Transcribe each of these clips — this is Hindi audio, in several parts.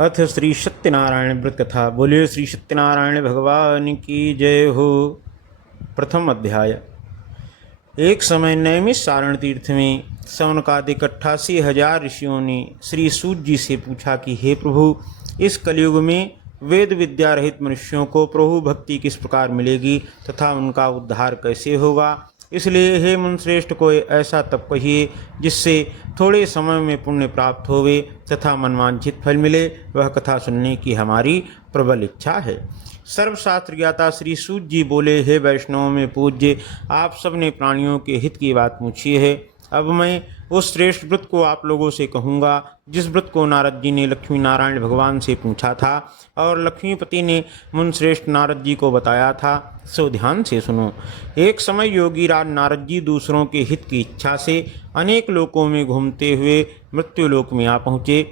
अथ श्री सत्यनारायण व्रत कथा। बोलिए श्री सत्यनारायण भगवान की जय हो। प्रथम अध्याय। एक समय नैमिष सारण तीर्थ में सवनकादिक 88,000 ऋषियों ने श्री सूत जी से पूछा कि हे प्रभु, इस कलयुग में वेद विद्या रहित मनुष्यों को प्रभु भक्ति किस प्रकार मिलेगी तथा उनका उद्धार कैसे होगा। इसलिए हे मुनिश्रेष्ठ, कोई ऐसा तप कहिए जिससे थोड़े समय में पुण्य प्राप्त होवे तथा मनवांछित फल मिले। वह कथा सुनने की हमारी प्रबल इच्छा है। सर्वशास्त्र ज्ञाता श्री सूत जी बोले, हे वैष्णवों में पूज्य, आप सब ने प्राणियों के हित की बात पूछी है। अब मैं उस श्रेष्ठ व्रत को आप लोगों से कहूँगा जिस व्रत को नारद जी ने लक्ष्मी नारायण भगवान से पूछा था और लक्ष्मीपति ने मुनिश्रेष्ठ नारद जी को बताया था। सो ध्यान से सुनो। एक समय योगी राज नारद जी दूसरों के हित की इच्छा से अनेक लोकों में घूमते हुए मृत्युलोक में आ पहुँचे।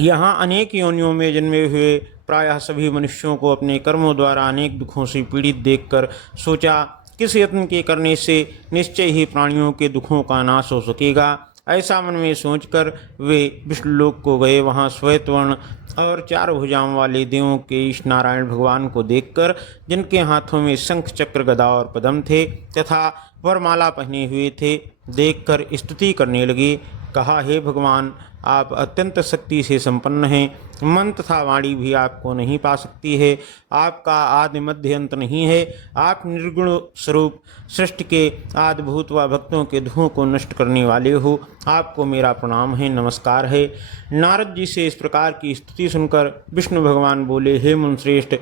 यहाँ अनेक योनियों में जन्मे हुए प्रायः सभी मनुष्यों को अपने कर्मों द्वारा अनेक दुखों से पीड़ित देखकर सोचा, किस यत्न के करने से निश्चय ही प्राणियों के दुखों का नाश हो सकेगा। ऐसा मन में सोचकर वे विष्णुलोक को गए। वहाँ श्वेत वर्ण और 4 भुजाओं वाले देवों के ईश नारायण भगवान को देखकर, जिनके हाथों में शंख चक्र गदा और पद्म थे तथा वरमाला पहने हुए थे, देखकर स्तुति करने लगे। कहा, हे भगवान, आप अत्यंत शक्ति से संपन्न हैं। मन तथा वाणी भी आपको नहीं पा सकती है। आपका आदि मध्य अंत नहीं है। आप निर्गुण स्वरूप सृष्टि के आदिभूत व भक्तों के दुखों को नष्ट करने वाले हो। आपको मेरा प्रणाम है, नमस्कार है। नारद जी से इस प्रकार की स्तुति सुनकर विष्णु भगवान बोले, हे मुनिश्रेष्ठ,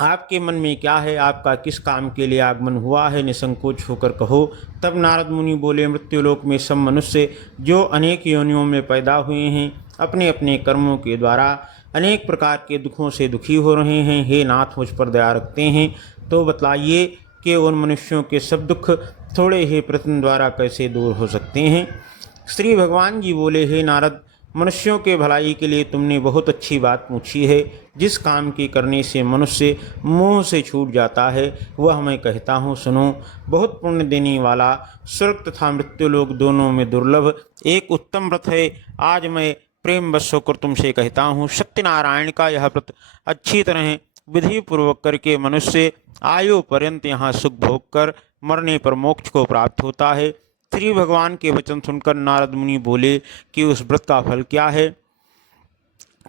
आपके मन में क्या है? आपका किस काम के लिए आगमन हुआ है? निसंकोच होकर कहो। तब नारद मुनि बोले, मृत्युलोक में सब मनुष्य जो अनेक योनियों में पैदा हुए हैं, अपने अपने कर्मों के द्वारा अनेक प्रकार के दुखों से दुखी हो रहे हैं। हे नाथ, मुझ पर दया रखते हैं तो बतलाइए कि उन मनुष्यों के सब दुख थोड़े ही प्रयत्न द्वारा कैसे दूर हो सकते हैं। श्री भगवान जी बोले, हे नारद, मनुष्यों के भलाई के लिए तुमने बहुत अच्छी बात पूछी है। जिस काम के करने से मनुष्य मोह से छूट जाता है वह मैं कहता हूँ, सुनो। बहुत पुण्य देने वाला, स्वर्ग तथा मृत्युलोक दोनों में दुर्लभ एक उत्तम व्रत है। आज मैं प्रेम वश होकर तुमसे कहता हूँ, सत्यनारायण का यह व्रत अच्छी तरह विधि पूर्वक करके मनुष्य आयु पर्यंत यहाँ सुख भोग कर मरने पर मोक्ष को प्राप्त होता है। श्री भगवान के वचन सुनकर नारद मुनि बोले कि उस व्रत का फल क्या है,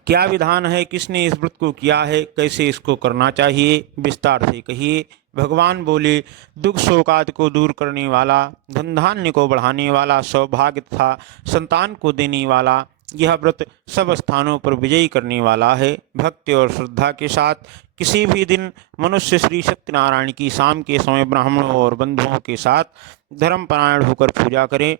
क्या विधान है, किसने इस व्रत को किया है, कैसे इसको करना चाहिए, विस्तार से कहिए। भगवान बोले, दुख शोक आदि को दूर करने वाला, धन धान्य को बढ़ाने वाला, सौभाग्य तथा संतान को देने वाला, यह व्रत सब स्थानों पर विजयी करने वाला है। भक्ति और श्रद्धा के साथ किसी भी दिन मनुष्य श्री सत्यनारायण की शाम के समय ब्राह्मणों और बंधुओं के साथ धर्मपरायण होकर पूजा करें।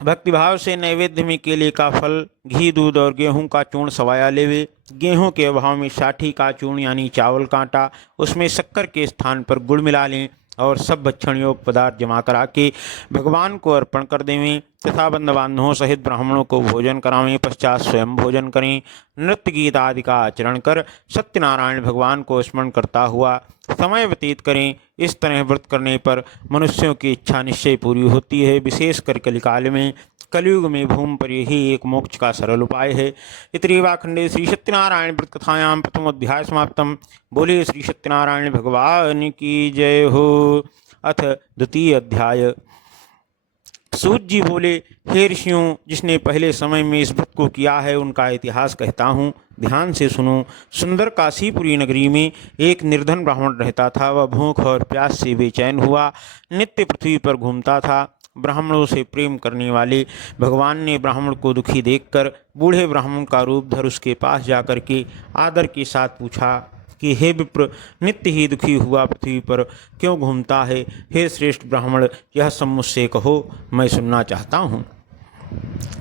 भक्तिभाव से नैवेद्य में केले का फल, घी, दूध और गेहूं का चूर्ण सवाया लेवे। गेहूं के अभाव में साठी का चूर्ण यानी चावल का आटा, उसमें शक्कर के स्थान पर गुड़ मिला लें और सब भक्षण योग पदार्थ जमा करा के भगवान को अर्पण कर देवें तथा बंध बांधवों सहित ब्राह्मणों को भोजन करावें। पश्चात स्वयं भोजन करें। नृत्य गीत आदि का आचरण कर सत्यनारायण भगवान को स्मरण करता हुआ समय व्यतीत करें। इस तरह व्रत करने पर मनुष्यों की इच्छा निश्चय पूरी होती है। विशेषकर कलिकाल में, कलयुग में भूमि पर यही एक मोक्ष का सरल उपाय है। इतनी वाखंडे श्री सत्यनारायण व्रत कथायां प्रथम अध्याय समाप्तम। बोलिए श्री सत्यनारायण भगवान की जय हो। अथ द्वितीय अध्याय। सूत जी बोले, हे ऋषियों, जिसने पहले समय में इस व्रत को किया है उनका इतिहास कहता हूँ, ध्यान से सुनो। सुंदर काशीपुरी नगरी में एक निर्धन ब्राह्मण रहता था। वह भूख और प्यास से बेचैन हुआ नित्य पृथ्वी पर घूमता था। ब्राह्मणों से प्रेम करने वाले भगवान ने ब्राह्मण को दुखी देखकर बूढ़े ब्राह्मण का रूप धर उसके पास जाकर के आदर के साथ पूछा कि हे विप्र, नित्य ही दुखी हुआ पृथ्वी पर क्यों घूमता है? हे श्रेष्ठ ब्राह्मण, यह सब मुझसे कहो, मैं सुनना चाहता हूँ।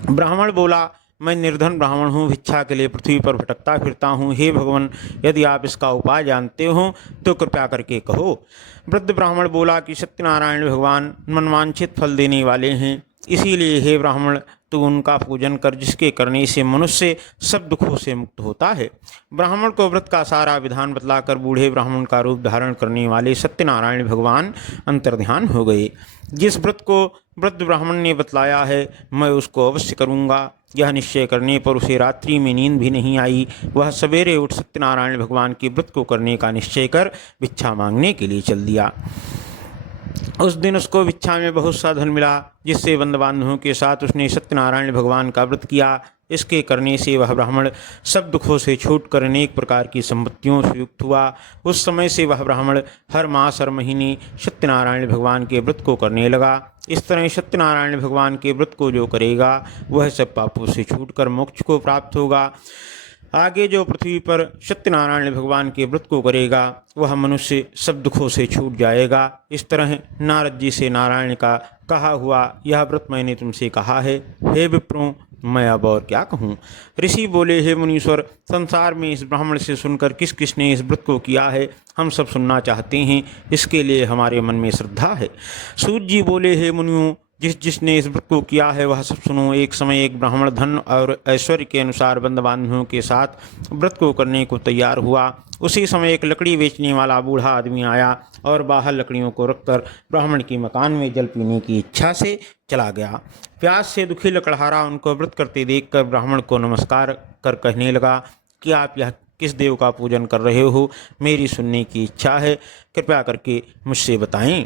ब्राह्मण बोला, मैं निर्धन ब्राह्मण हूँ, भिक्षा के लिए पृथ्वी पर भटकता फिरता हूँ। हे भगवान, यदि आप इसका उपाय जानते हो तो कृपया करके कहो। वृद्ध ब्राह्मण बोला कि सत्यनारायण भगवान मनवांछित फल देने वाले हैं, इसीलिए हे ब्राह्मण, तू उनका पूजन कर, जिसके करने से मनुष्य सब दुखों से मुक्त होता है। ब्राह्मण को व्रत का सारा विधान बतलाकर बूढ़े ब्राह्मण का रूप धारण करने वाले सत्यनारायण भगवान अंतर्ध्यान हो गए। जिस व्रत को वृद्ध ब्राह्मण ने बतलाया है, मैं उसको अवश्य करूँगा। यह निश्चय करने पर उसे रात्रि में नींद भी नहीं आई। वह सवेरे उठ सत्यनारायण भगवान के व्रत को करने का निश्चय कर भिक्षा मांगने के लिए चल दिया। उस दिन उसको भिक्षा में बहुत सा धन मिला, जिससे बंधु बांधवों के साथ उसने सत्यनारायण भगवान का व्रत किया। इसके करने से वह ब्राह्मण सब दुखों से छूटकर अनेक प्रकार की संपत्तियों से युक्त हुआ। उस समय से वह ब्राह्मण हर मास हर महीने सत्यनारायण भगवान के व्रत को करने लगा। इस तरह सत्यनारायण भगवान के व्रत को जो करेगा वह सब पापों से छूटकर मोक्ष को प्राप्त होगा। आगे जो पृथ्वी पर सत्यनारायण भगवान के व्रत को करेगा वह मनुष्य सब दुखों से छूट जाएगा। इस तरह नारद जी से नारायण का कहा हुआ यह व्रत मैंने तुमसे कहा है। हे विप्रों, मैं अब और क्या कहूँ। ऋषि बोले, हे मुनीश्वर, संसार में इस ब्राह्मण से सुनकर किस किसने इस व्रत को किया है, हम सब सुनना चाहते हैं। इसके लिए हमारे मन में श्रद्धा है। सूत जी बोले, हे मुनियों, जिसने इस व्रत को किया है वह सब सुनो। एक समय एक ब्राह्मण धन और ऐश्वर्य के अनुसार बंधु बांधवों के साथ व्रत को करने को तैयार हुआ। उसी समय एक लकड़ी बेचने वाला बूढ़ा आदमी आया और बाहर लकड़ियों को रखकर ब्राह्मण के मकान में जल पीने की इच्छा से चला गया। प्यास से दुखी लकड़हारा उनको व्रत करते देखकर ब्राह्मण को नमस्कार कर कहने लगा कि आप यह किस देव का पूजन कर रहे हो, मेरी सुनने की इच्छा है, कृपया करके मुझसे बताएं।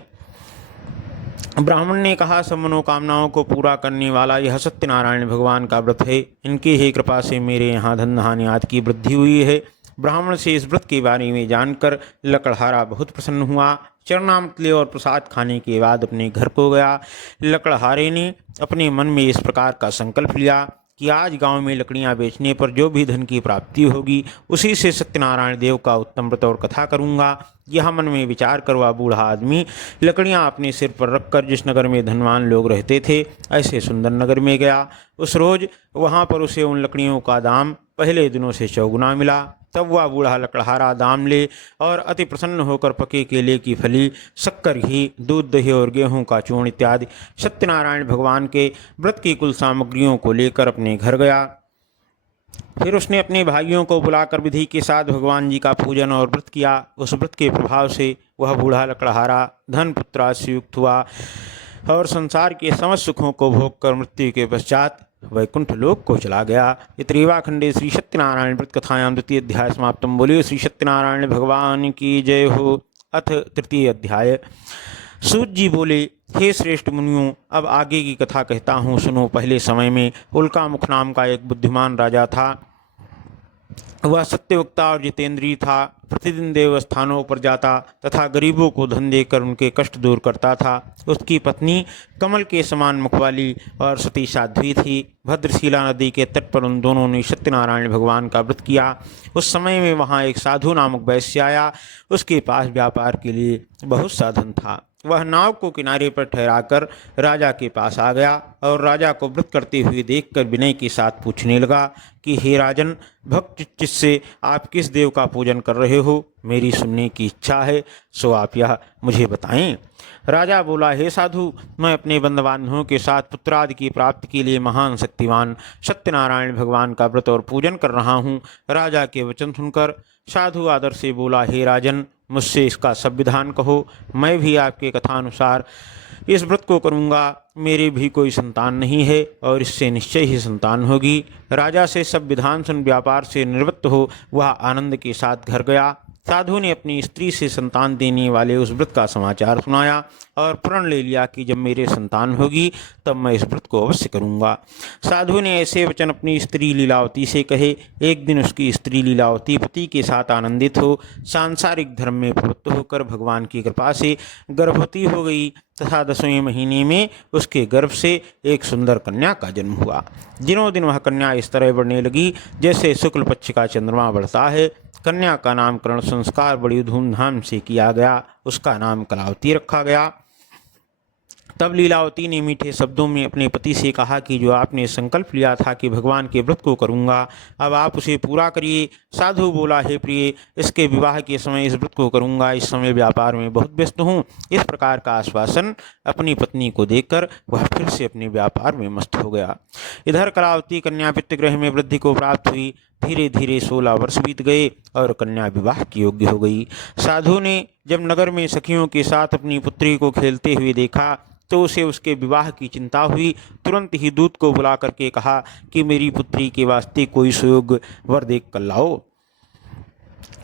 ब्राह्मण ने कहा, सब मनोकामनाओं को पूरा करने वाला यह सत्यनारायण भगवान का व्रत है। इनकी ही कृपा से मेरे यहाँ धन धान्य आदि की वृद्धि हुई है। ब्राह्मण से इस व्रत के बारे में जानकर लकड़हारा बहुत प्रसन्न हुआ। चरणामृत और प्रसाद खाने के बाद अपने घर को गया। लकड़हारे ने अपने मन में इस प्रकार का संकल्प लिया कि आज गांव में लकड़ियां बेचने पर जो भी धन की प्राप्ति होगी उसी से सत्यनारायण देव का उत्तम व्रत और कथा करूंगा। यह मन में विचार कर वह बूढ़ा आदमी लकड़ियां अपने सिर पर रखकर जिस नगर में धनवान लोग रहते थे ऐसे सुंदर नगर में गया। उस रोज वहां पर उसे उन लकड़ियों का दाम पहले दिनों से चौगुना मिला। तब वह बूढ़ा लकड़हारा दाम ले और अति प्रसन्न होकर पके केले की फली, शक्कर, घी, दूध, दही और गेहूं का चूर्ण इत्यादि सत्यनारायण भगवान के व्रत की कुल सामग्रियों को लेकर अपने घर गया। फिर उसने अपने भाइयों को बुलाकर विधि के साथ भगवान जी का पूजन और व्रत किया। उस व्रत के प्रभाव से वह बूढ़ा लकड़हारा धन पुत्र आदि से युक्त हुआ और संसार के समस्त सुखों को भोग कर मृत्यु के पश्चात वैकुंठ लोक को चला गया। इतरेवा खंडे श्री सत्यनारायण व्रत कथायां द्वितीय अध्याय समाप्तम। बोलिए श्री सत्यनारायण भगवान की जय हो। अथ तृतीय अध्याय। सूत जी बोले, हे श्रेष्ठ मुनियों, अब आगे की कथा कहता हूँ, सुनो। पहले समय में उल्कामुख नाम का एक बुद्धिमान राजा था। वह सत्यवक्ता और जितेंद्रीय था। प्रतिदिन देवस्थानों पर जाता तथा गरीबों को धन देकर उनके कष्ट दूर करता था। उसकी पत्नी कमल के समान मुख वाली और सती साध्वी थी। भद्रशिला नदी के तट पर उन दोनों ने सत्यनारायण भगवान का व्रत किया। उस समय में वहाँ एक साधु नामक वैश्य आया। उसके पास व्यापार के लिए बहुत साधन था। वह नाव को किनारे पर ठहराकर राजा के पास आ गया और राजा को व्रत करते हुए देखकर विनय के साथ पूछने लगा कि हे राजन, भक्त चित्त से आप किस देव का पूजन कर रहे हो, मेरी सुनने की इच्छा है, सो आप यह मुझे बताएं। राजा बोला, हे साधु, मैं अपने बंधु बांधवों के साथ पुत्रादि की प्राप्ति के लिए महान शक्तिमान सत्यनारायण भगवान का व्रत और पूजन कर रहा हूँ। राजा के वचन सुनकर साधु आदर से बोला, हे राजन, मुझसे इसका सब विधान कहो, मैं भी आपके कथानुसार इस व्रत को करूँगा। मेरी भी कोई संतान नहीं है और इससे निश्चय ही संतान होगी। राजा से सब विधान सुन व्यापार से निवृत्त हो वह आनंद के साथ घर गया। साधु ने अपनी स्त्री से संतान देने वाले उस व्रत का समाचार सुनाया और प्रण ले लिया कि जब मेरे संतान होगी तब मैं इस व्रत को अवश्य करूँगा। साधु ने ऐसे वचन अपनी स्त्री लीलावती से कहे। एक दिन उसकी स्त्री लीलावती पति के साथ आनंदित हो सांसारिक धर्म में प्रवृत्त होकर भगवान की कृपा से गर्भवती हो गई तथा 10वें महीने में उसके गर्भ से एक सुंदर कन्या का जन्म हुआ। दिनों दिन वह कन्या इस तरह बढ़ने लगी जैसे शुक्ल पक्ष का चंद्रमा बढ़ता है। कन्या का नामकरण संस्कार बड़ी धूमधाम से किया गया। उसका नाम कलावती रखा गया। तब लीलावती ने मीठे शब्दों में अपने पति से कहा कि जो आपने संकल्प लिया था कि भगवान के व्रत को करूंगा, अब आप उसे पूरा करिए। साधु बोला, हे प्रिय, इसके विवाह के समय इस व्रत को करूंगा। इस समय व्यापार में बहुत व्यस्त हूँ। इस प्रकार का आश्वासन अपनी पत्नी को देकर वह फिर से अपने व्यापार में मस्त हो गया। इधर कलावती कन्या पितृगृह में वृद्धि को प्राप्त हुई। धीरे धीरे 16 वर्ष बीत गए और कन्या विवाह की योग्य हो गई। साधु ने जब नगर में सखियों के साथ अपनी पुत्री को खेलते हुए देखा तो उसे उसके विवाह की चिंता हुई। तुरंत ही दूत को बुला करके कहा कि मेरी पुत्री के वास्ते कोई सुयोग्य वर देख कर लाओ।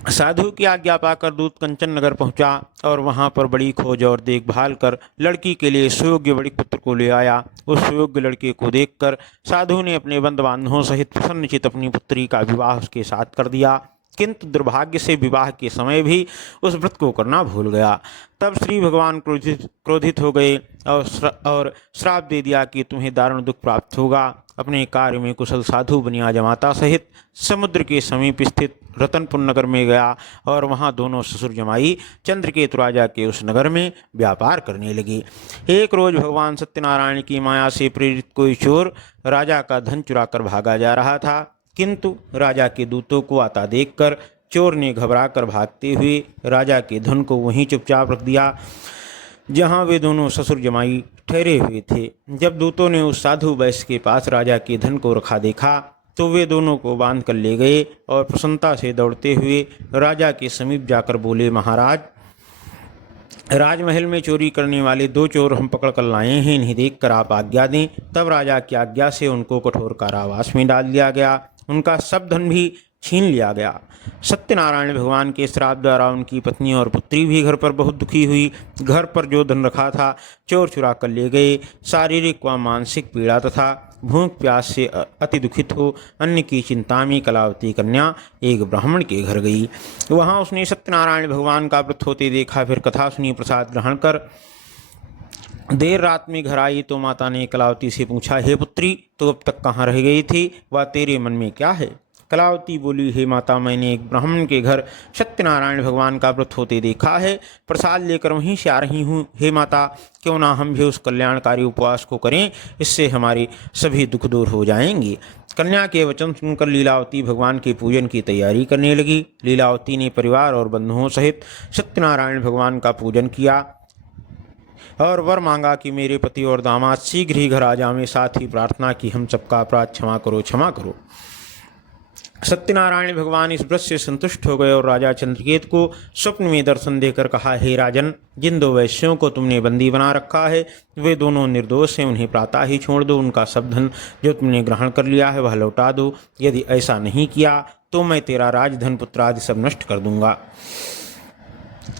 साधु की आज्ञा पाकर दूत कंचन नगर पहुंचा और वहां पर बड़ी खोज और देखभाल कर लड़की के लिए सुयोग्य बड़ी पुत्र को ले आया। उस सुयोग्य लड़के को देखकर साधु ने अपने बंधु बांधवों सहित प्रसन्नचित अपनी पुत्री का विवाह उसके साथ कर दिया, किंतु दुर्भाग्य से विवाह के समय भी उस व्रत को करना भूल गया। तब श्री भगवान क्रोधित हो गए और श्राप दे दिया कि तुम्हें दारुण दुख प्राप्त होगा। अपने कार्य में कुशल साधु बनिया जमाता सहित समुद्र के समीप स्थित रतनपुर नगर में गया और वहां दोनों ससुर जमाई चंद्रकेतु राजा के उस नगर में व्यापार करने लगे। एक रोज भगवान सत्यनारायण की माया से प्रेरित कोई चोर राजा का धन चुरा कर भागा जा रहा था, किंतु राजा के दूतों को आता देखकर चोर ने घबराकर भागते हुए राजा के धन को वहीं चुपचाप रख दिया जहां वे दोनों ससुर जमाई ठहरे हुए थे। जब दूतों ने उस साधु वैश्य के पास राजा के धन को रखा देखा तो वे दोनों को बांध कर ले गए और प्रसन्नता से दौड़ते हुए राजा के समीप जाकर बोले, महाराज, राजमहल में चोरी करने वाले 2 चोर हम पकड़ कर लाए हैं, इन्हें देखकर आप आज्ञा दें। तब राजा की आज्ञा से उनको कठोर कारावास में डाल दिया गया, उनका सब धन भी छीन लिया गया। सत्यनारायण भगवान के श्राप द्वारा उनकी पत्नी और पुत्री भी घर पर बहुत दुखी हुई। घर पर जो धन रखा था चोर चुरा कर ले गए। शारीरिक व मानसिक पीड़ा तथा भूख प्यास से अति दुखित हो अन्न की चिंता में कलावती कन्या एक ब्राह्मण के घर गई। वहां उसने सत्यनारायण भगवान का व्रत होते देखा। फिर कथा सुनी, प्रसाद ग्रहण कर देर रात में घर आई तो माता ने कलावती से पूछा, हे पुत्री, तो अब तक कहाँ रह गई थी, वह तेरे मन में क्या है? कलावती बोली, हे माता, मैंने एक ब्राह्मण के घर सत्यनारायण भगवान का व्रत होते देखा है, प्रसाद लेकर वहीं से आ रही हूँ। हे माता, क्यों ना हम भी उस कल्याणकारी उपवास को करें, इससे हमारे सभी दुख दूर हो जाएंगे। कन्या के वचन सुनकर लीलावती भगवान के पूजन की तैयारी करने लगी। लीलावती ने परिवार और बंधुओं सहित सत्यनारायण भगवान का पूजन किया और वर मांगा कि मेरे पति और दामाद शीघ्र ही घर आ जाएं। साथ ही प्रार्थना की, हम सबका अपराध क्षमा करो, क्षमा करो। सत्यनारायण भगवान इस व्रत से संतुष्ट हो गए और राजा चंद्रकेतु को स्वप्न में दर्शन देकर कहा, हे राजन, जिन 2 वैश्यों को तुमने बंदी बना रखा है वे दोनों निर्दोष हैं, उन्हें प्रातः ही छोड़ दो। उनका सब धन जो तुमने ग्रहण कर लिया है वह लौटा दो। यदि ऐसा नहीं किया तो मैं तेरा राजधन पुत्र आदि सब नष्ट कर दूंगा।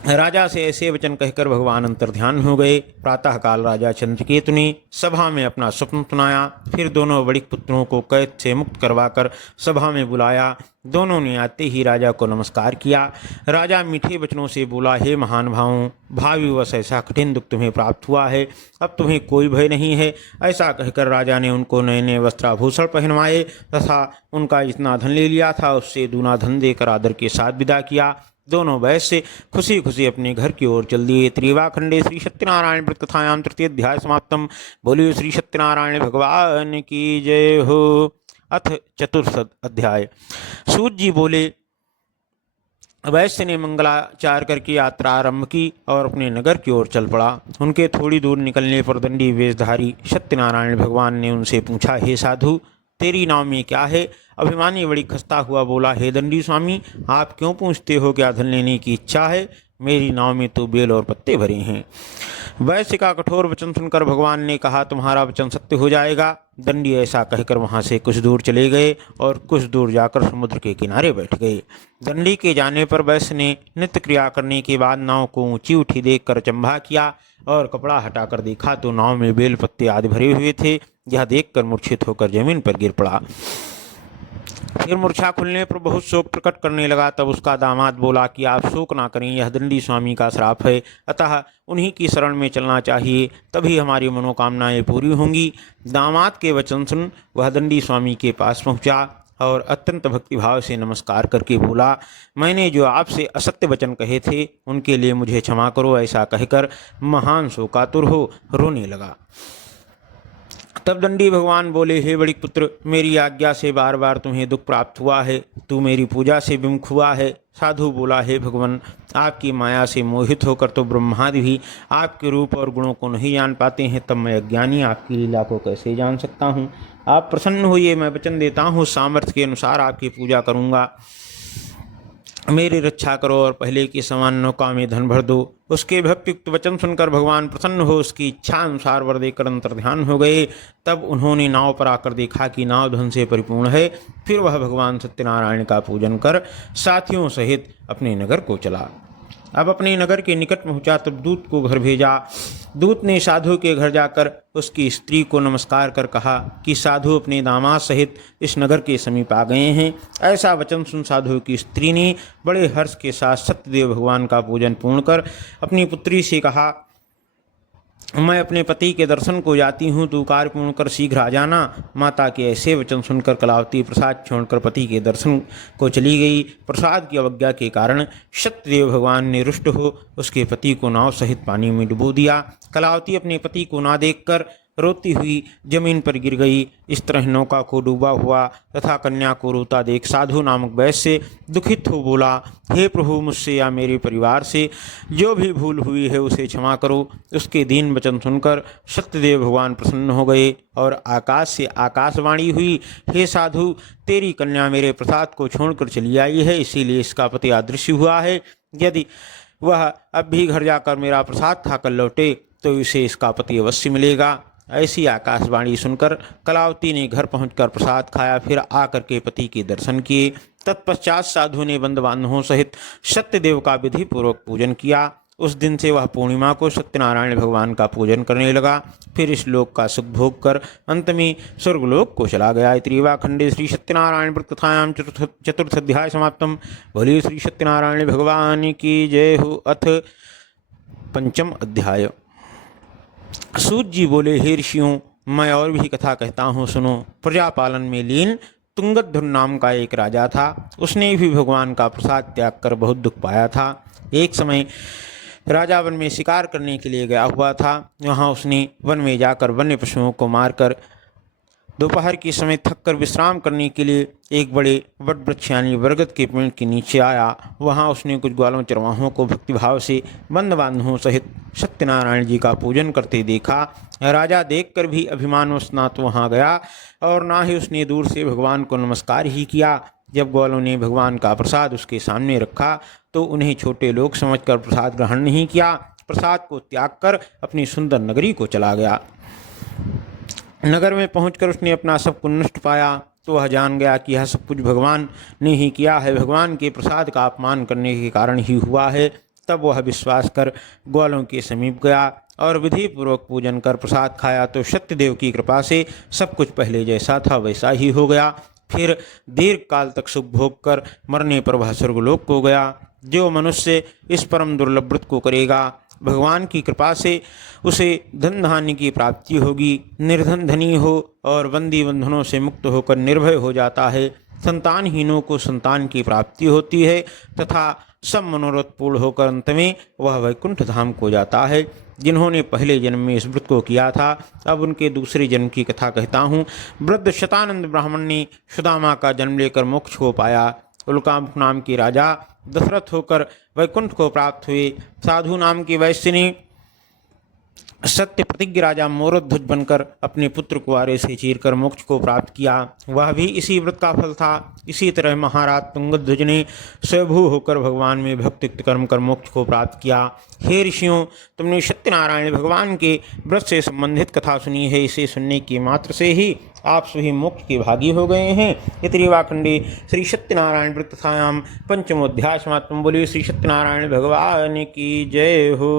राजा से ऐसे वचन कहकर भगवान अंतर्ध्यान हो गए। प्रातःकाल राजा चंद्रकेतु ने सभा में अपना स्वप्न सुनाया। फिर दोनों बड़े पुत्रों को कैद से मुक्त करवाकर सभा में बुलाया। दोनों ने आते ही राजा को नमस्कार किया। राजा मीठे वचनों से बोला, हे महानुभावों, भाविवश ऐसा कठिन दुख तुम्हें प्राप्त हुआ है, अब तुम्हें कोई भय नहीं है। ऐसा कहकर राजा ने उनको नए नए वस्त्राभूषण पहनवाए तथा उनका जितना धन ले लिया था उससे दूना धन देकर आदर के साथ विदा किया। दोनों वैश्य खुशी खुशी अपने घर की ओर चल दिए। त्रिवाखंडे श्री सत्यनारायण व्रत कथायाम तृतीय अध्याय समाप्तम। बोलिए श्री सत्यनारायण भगवान की जय हो। अथ चतुर्थ अध्याय। सूत जी बोले, वैश्य ने मंगलाचार करके यात्रा आरंभ की और अपने नगर की ओर चल पड़ा। उनके थोड़ी दूर निकलने पर दंडी वेशधारी सत्यनारायण भगवान ने उनसे पूछा, हे साधु, तेरी नाव में क्या है? अभिमानी बड़ी खस्ता हुआ बोला, हे दंडी स्वामी, आप क्यों पूछते हो, क्या धन लेने की इच्छा है? मेरी नाव में तो बेल और पत्ते भरे हैं। वैश्य का कठोर वचन सुनकर भगवान ने कहा, तुम्हारा वचन सत्य हो जाएगा। दंडी ऐसा कहकर वहां से कुछ दूर चले गए और कुछ दूर जाकर समुद्र के किनारे बैठ गए। दंडी के जाने पर वैश्य ने नित्य क्रिया करने के बाद नाव को ऊंची उठी देखकर अचंभा किया और कपड़ा हटाकर देखा तो नाव में बेल पत्ते आदि भरे हुए थे। यह देखकर मूर्छित होकर जमीन पर गिर पड़ा। फिर मूर्छा खुलने पर बहुत शोक प्रकट करने लगा। तब उसका दामाद बोला कि आप शोक ना करें, यह दंडी स्वामी का श्राप है, अतः उन्हीं की शरण में चलना चाहिए, तभी हमारी मनोकामनाएं पूरी होंगी। दामाद के वचन सुन वह दंडी स्वामी के पास पहुंचा और अत्यंत भक्तिभाव से नमस्कार करके बोला, मैंने जो आपसे असत्य वचन कहे थे उनके लिए मुझे क्षमा करो। ऐसा कहकर महान शोकातुर हो रोने लगा। तब दंडी भगवान बोले, हे बड़ी पुत्र, मेरी आज्ञा से बार बार तुम्हें दुख प्राप्त हुआ है, तू मेरी पूजा से विमुख हुआ है। साधु बोला, हे भगवान, आपकी माया से मोहित होकर तो ब्रह्मादि भी आपके रूप और गुणों को नहीं जान पाते हैं, तब मैं अज्ञानी आपकी लीला को कैसे जान सकता हूँ? आप प्रसन्न होइए, मैं वचन देता हूँ, सामर्थ्य के अनुसार आपकी पूजा करूँगा। मेरी रक्षा करो और पहले के समान नौका में धन भर दो। उसके भक्तियुक्त वचन सुनकर भगवान प्रसन्न हो उसकी इच्छा अनुसार वर देकर अंतर्ध्यान हो गए। तब उन्होंने नाव पर आकर देखा कि नाव धन से परिपूर्ण है। फिर वह भगवान सत्यनारायण का पूजन कर साथियों सहित अपने नगर को चला। अब अपने नगर के निकट पहुंचा तब दूत को घर भेजा। दूत ने साधु के घर जाकर उसकी स्त्री को नमस्कार कर कहा कि साधु अपने दामाद सहित इस नगर के समीप आ गए हैं। ऐसा वचन सुन साधु की स्त्री ने बड़े हर्ष के साथ सत्यदेव भगवान का पूजन पूर्ण कर अपनी पुत्री से कहा, मैं अपने पति के दर्शन को जाती हूँ, तू कार्य पूर्ण कर शीघ्र आ जाना। माता के ऐसे वचन सुनकर कलावती प्रसाद छोड़कर पति के दर्शन को चली गई। प्रसाद की अवज्ञा के कारण सत्यदेव भगवान ने रुष्ट हो उसके पति को नाव सहित पानी में डुबो दिया। कलावती अपने पति को ना देखकर रोती हुई जमीन पर गिर गई। इस तरह नौका को डूबा हुआ तथा कन्या को रोता देख साधु नामक वैश्य दुखित हो बोला, हे प्रभु, मुझसे या मेरे परिवार से जो भी भूल हुई है उसे क्षमा करो। उसके दीन वचन सुनकर सत्यदेव भगवान प्रसन्न हो गए और आकाश से आकाशवाणी हुई, हे साधु, तेरी कन्या मेरे प्रसाद को छोड़कर चली आई है, इसीलिए इसका पति अदृश्य हुआ है। यदि वह अब भी घर जाकर मेरा प्रसाद खाकर लौटे तो इसे इसका पति अवश्य मिलेगा। ऐसी आकाशवाणी सुनकर कलावती ने घर पहुंचकर प्रसाद खाया, फिर आकर के पति के दर्शन किए। तत्पश्चात साधु ने बंधु बांधवों सहित सत्यदेव का विधि पूर्वक पूजन किया। उस दिन से वह पूर्णिमा को सत्यनारायण भगवान का पूजन करने लगा। फिर इस लोक का सुख भोग कर अंत में स्वर्गलोक को चला गया। त्रिवा खंडे श्री सत्यनारायण व्रत कथायां चतुर्थ अध्याय समाप्तम। बोलिए श्री सत्यनारायण भगवान की जय हो। अथ पंचम अध्याय। सूत जी बोले, हे ऋषियों, मैं और भी कथा कहता हूँ, सुनो। प्रजापालन में लीन तुंगध्वज नाम का एक राजा था। उसने भी भगवान का प्रसाद त्याग कर बहुत दुख पाया था। एक समय राजा वन में शिकार करने के लिए गया हुआ था। वहाँ उसने वन में जाकर वन्य पशुओं को मारकर दोपहर के समय थककर विश्राम करने के लिए एक बड़े वट वृक्ष यानी बरगद के पेड़ के नीचे आया। वहाँ उसने कुछ ग्वालों चरवाहों को भक्तिभाव से बंद बांधवों सहित सत्यनारायण जी का पूजन करते देखा। राजा देखकर भी अभिमानवश ना तो वहाँ गया और ना ही उसने दूर से भगवान को नमस्कार ही किया। जब ग्वालों ने भगवान का प्रसाद उसके सामने रखा तो उन्हें छोटे लोग समझकर प्रसाद ग्रहण नहीं किया। प्रसाद को त्याग कर अपनी सुंदर नगरी को चला गया। नगर में पहुंचकर उसने अपना सब कुछ नष्ट पाया तो वह जान गया कि यह सब कुछ भगवान ने ही किया है, भगवान के प्रसाद का अपमान करने के कारण ही हुआ है। तब वह विश्वास कर ग्वालों के समीप गया और विधि पूर्वक पूजन कर प्रसाद खाया तो सत्यदेव की कृपा से सब कुछ पहले जैसा था वैसा ही हो गया। फिर दीर्घ काल तक सुख भोग कर मरने पर वह स्वर्गलोक को गया। जो मनुष्य इस परम दुर्लभ व्रत को करेगा, भगवान की कृपा से उसे धन धान्य की प्राप्ति होगी, निर्धन धनी हो और बंदी बंधनों से मुक्त होकर निर्भय हो जाता है। संतानहीनों को संतान की प्राप्ति होती है तथा सब मनोरथ पूर्ण होकर अंत में वह वैकुंठ धाम को जाता है। जिन्होंने पहले जन्म में इस व्रत को किया था, अब उनके दूसरे जन्म की कथा कहता हूँ। वृद्ध शतानंद ब्राह्मण ने सुदामा का जन्म लेकर मोक्ष को पाया। उल्कामुख नाम के राजा दशरथ होकर वैकुंठ को प्राप्त हुए। साधु नाम के वैश्य ने सत्य प्रतिज्ञ राजा मोरध्वज बनकर अपने पुत्र कुआरे से चीरकर मोक्ष को प्राप्त किया। वह भी इसी व्रत का फल था। इसी तरह महाराज तुंगध्वज ने स्वयभू होकर भगवान में भक्तियुक्त कर्म कर मोक्ष को प्राप्त किया। हे ऋषियों, तुमने सत्यनारायण भगवान के व्रत से संबंधित कथा सुनी है। इसे सुनने के मात्र से ही आप सभी मोक्ष के भागी हो गए हैं। इतरेवाखंडे श्री सत्यनारायण व्रत कथायां पंचमोध्याय समाप्तम। बोलिए श्री सत्यनारायण भगवान की जय हो।